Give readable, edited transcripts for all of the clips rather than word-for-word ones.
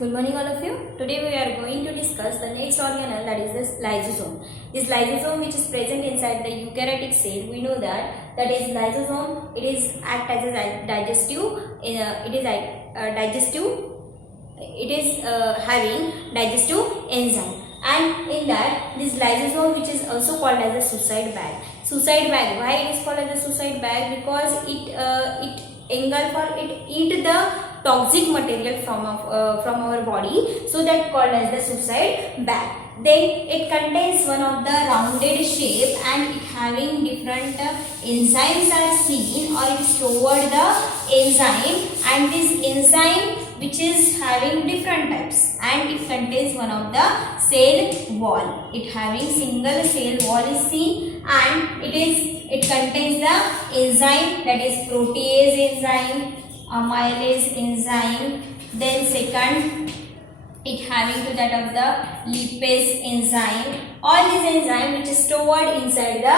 Good morning all of you. Today we are going to discuss the next organelle, that is this lysosome. This lysosome which is present inside the eukaryotic cell, we know that is lysosome. It is act as a digestive. It is having digestive enzyme, and in that this lysosome which is also called as a suicide bag. Suicide bag. Why it is called as a suicide bag? Because it engulf or it eat the toxic material from our body, so that called as the suicide bag. Then it contains one of the rounded shape, and it having different enzymes are seen, or it stored the enzyme, and this enzyme which is having different types, and it contains one of the cell wall. It having single cell wall is seen, and it contains the enzyme, that is protease enzyme, amylase enzyme. Then second, it having to that of the lipase enzyme. All these enzyme which is stored inside the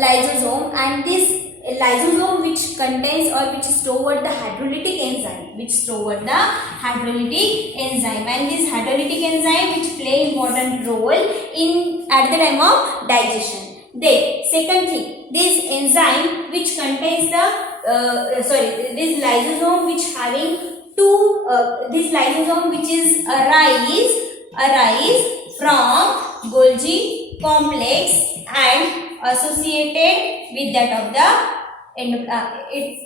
lysosome, and this lysosome which contains or which stored the hydrolytic enzyme, and this hydrolytic enzyme which play important role in at the time of digestion. Then second thing, this enzyme which contains this lysosome which having this lysosome which is arise from Golgi complex and associated with that of the it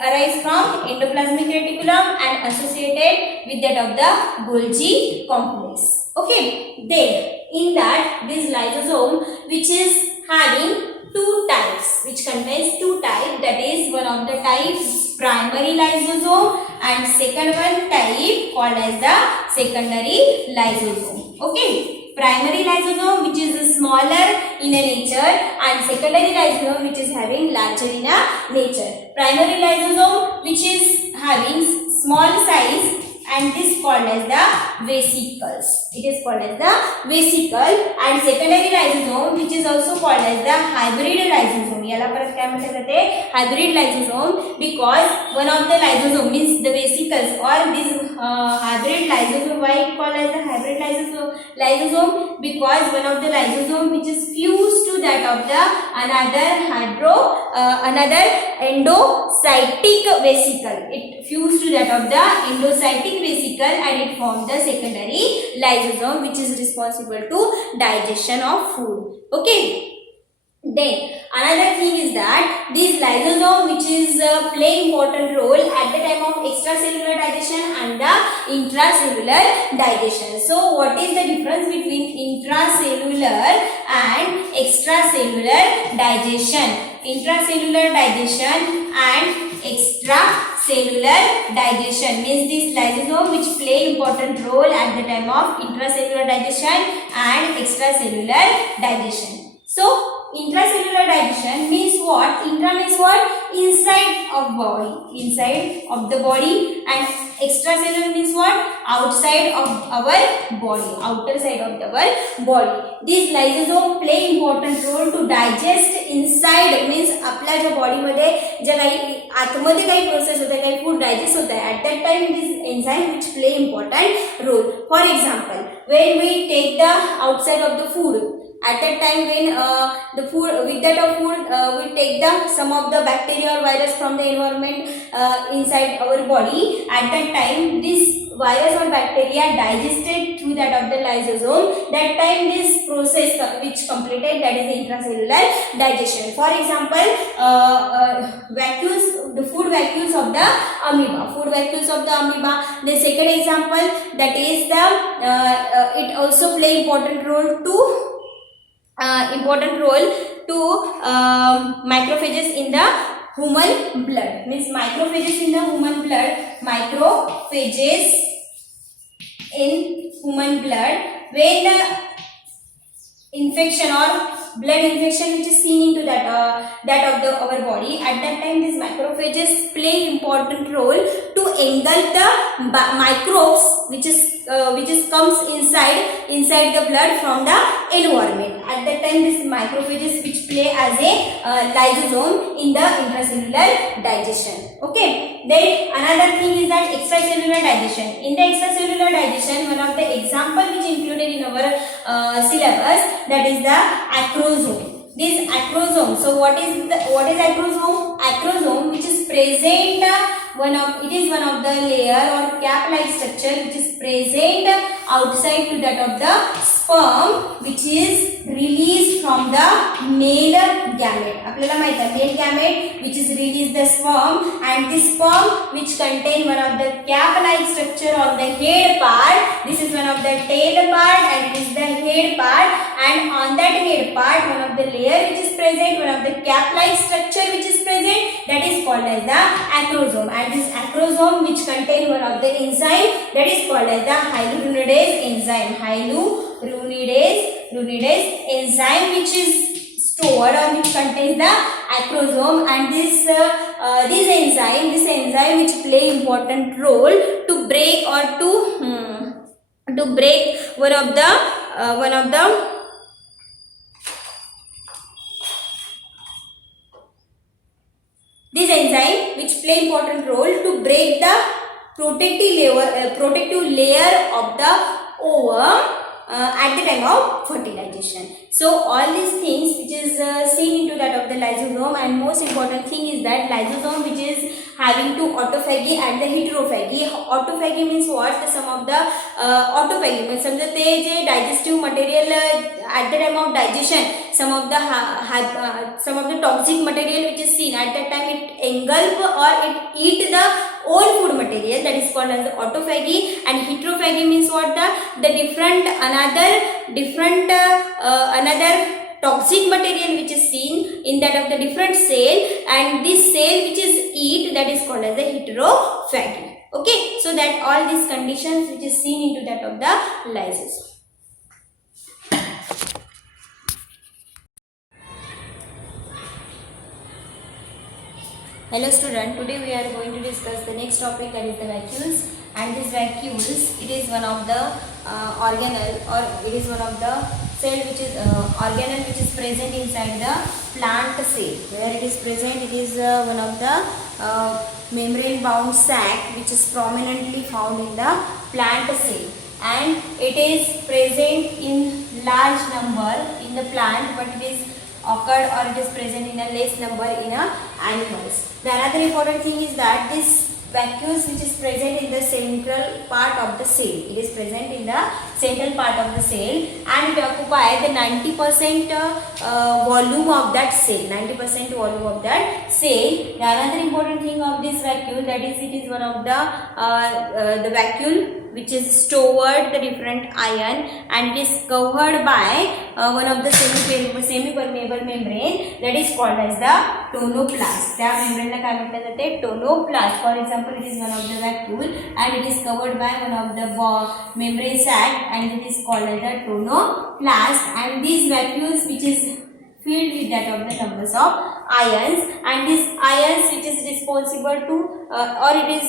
arise from endoplasmic reticulum and associated with that of the Golgi complex. Okay, then in that this lysosome which is having two types, which contains two types, that is one of the types primary lysosome and second one type called as the secondary lysosome. Okay, primary lysosome which is smaller in a nature, and secondary lysosome which is having larger in a nature. Primary lysosome which is having small size, and this called as the vesicles. It is called as the vesicle. And secondary lysosome which is also called as the hybrid lysosome. याला परत काय म्हणतात ते hybrid lysosome, because one of the lysosome means the vesicles or this hybrid lysosome. Why it called as the hybrid lysosome? Because one of the lysosome which is fused to that of the another endocytic vesicle. It fused to that of the endocytic vesicle, and it formed the secondary lysosome which is responsible to digestion of food. Okay. Then another thing is that this lysosome which is play important role at the time of extracellular digestion and the intracellular digestion. So what is the difference between intracellular and extracellular digestion? Intracellular digestion and extracellular digestion means this lysosome which play important role at the time of intracellular digestion and extracellular digestion. So intracellular digestion means what? Intra means what? Inside of the body, and extracellular means what? Outside of our body, outer side of our body. This lysosome play important role to digest inside, means आपल्या ज्या body मध्ये ज्या काही आतमध्ये काही process होते, काही food digest होता है, at that time this enzyme which play important role. For example, when we take the outside of the food, at that time when the food with that of food we take some of the bacteria or virus from the environment inside our body, at that time this virus or bacteria digested through that of the lysosome. That time this process which completed, that is the intracellular digestion. For example, the food vacuoles of the amoeba. The second example, that is it also play important role to macrophages in the human blood. Means macrophages in the human blood. Macrophages in human blood. When the infection or blood infection which is seen into that of our body, at that time these macrophages play important role to engulf the microbes which is comes inside the blood from the environment. At that time this macrophages which play as a lysosome in the intracellular digestion. Okay, then another thing is that extracellular digestion. In the extracellular digestion, one of the example which included in our syllabus, that is the acrosome. This acrosome, so what is acrosome? Acrosome which is present it is one of the layer or cap like structure which is present outside to that of the sperm which is released from the male gamete. आपल्याला माहित आहे male gamete which is released the sperm, and this sperm which contain one of the cap like structure on the head part. This is one of the tail part and it is the head part, and on that head part one of the layer which is present, one of the cap like structure which is present, that is called as the acrosome. And this acrosome which contain one of the enzyme that is called as the hyaluronidase enzyme. Hyaluronidase enzyme which is stored or which contains the acrosome, and this enzyme which play important role to break or to break one of the this enzyme which play important role to break the protective layer of the ovum at the time of fertilization. So all these things which is seen into that of the lysosome, and most important thing is that lysosome which is having two autophagy and the heterophagy. Autophagy means what? Some of the autophagy means समजा ते जे digestive material at the time of digestion, some of the toxic material which is seen at that time it engulf or it eat the all food material, that is called as the autophagy. And heterophagy means what? Another toxic material which is seen in that of the different cell, and this cell which is eat, that is called as the heterophagy. Okay, so that all these conditions which is seen into that of the lysosome. Hello student, today we are going to discuss the next topic, that is the vacuoles. And this vacuoles, it is one of the organelle, or it is one of the cell which is organelle which is present inside the plant cell. Where it is present, it is one of the membrane bound sac which is prominently found in the plant cell, and it is present in large number in the plant, but it is occurred or it is present in a less number in animals. The another important thing is that this vacuoles which is present in the central part of the cell, it is present in the central part of the cell, and it occupies the 90% volume of that cell. 90% volume of that cell. The another important thing of this vacuole, that is it is one of the vacuole which is stored the different ion, and it is covered by one of the semi-permeable membrane, that is called as the tonoplast. त्या membrane ला काय म्हटलं जाते? Tonoplast. For example, it is one of the vacuole and it is covered by one of the membrane sac, and it is called as the tonoplast. And these vacuoles which is filled with that of the numbers of ions, and these ions which is responsible to or it is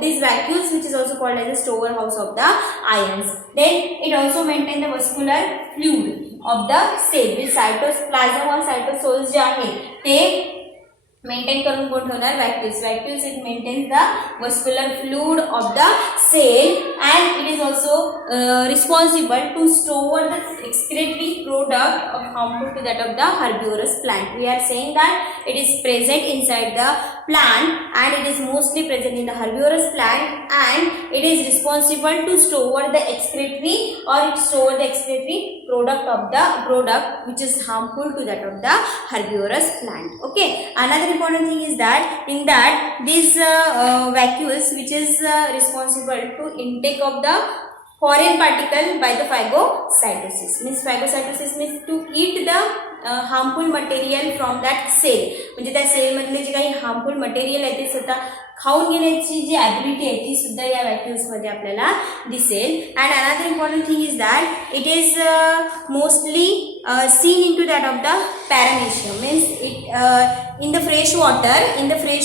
these vacuoles which is also called as the storehouse of the ions. Then it also maintain the vascular fluid of the cell. with cytoplasm or cytosols जे आहे ते maintain करून कोण ठेवणार? vacuoles it maintains the vascular fluid of the cell, and it is also responsible to store the excretory product of harmful to that of the herbivorous plant. We are saying that it is present inside the plant, and it is mostly present in the herbivorous plant, and it is responsible to store the excretory or it store the excretory product which is harmful to that of the herbivorous plant. Okay, another important thing is that in that these vacuoles which is responsible to intake of the foreign particle by the phagocytosis. Means phagocytosis means to eat the harmful material from that cell. म्हणजे त्या cell मधले जे काही harmful material आहे ते स्वतः खाऊन घेण्याची जी ability आहे ती सुद्धा या व्हॅक्यूल्स मध्ये आपल्याला दिसेल. And another important thing is that it is mostly seen into that of the paramecium. Means it in the fresh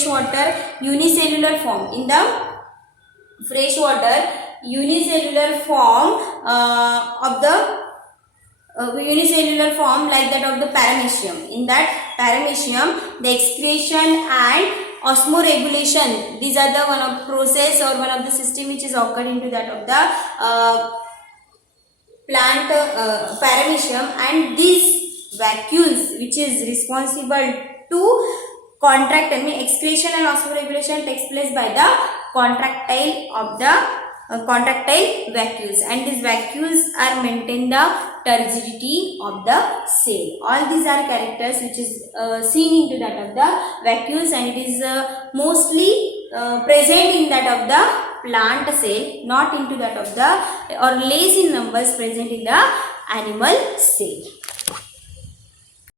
water unicellular form, in the fresh water unicellular form of the unicellular form like that of the paramecium. In that paramecium the excretion and osmoregulation, these are the one of process or one of the system which is occurred into that of the plant paramecium, and these vacuoles which is responsible to contract, I mean excretion and osmoregulation takes place by the contractile of the contractile vacuoles, and these vacuoles are maintain the turgidity of the cell. All these are characters which is seen into that of the vacuoles, and it is mostly present in that of the plant cell, not into that of the, or less in numbers present in the animal cell.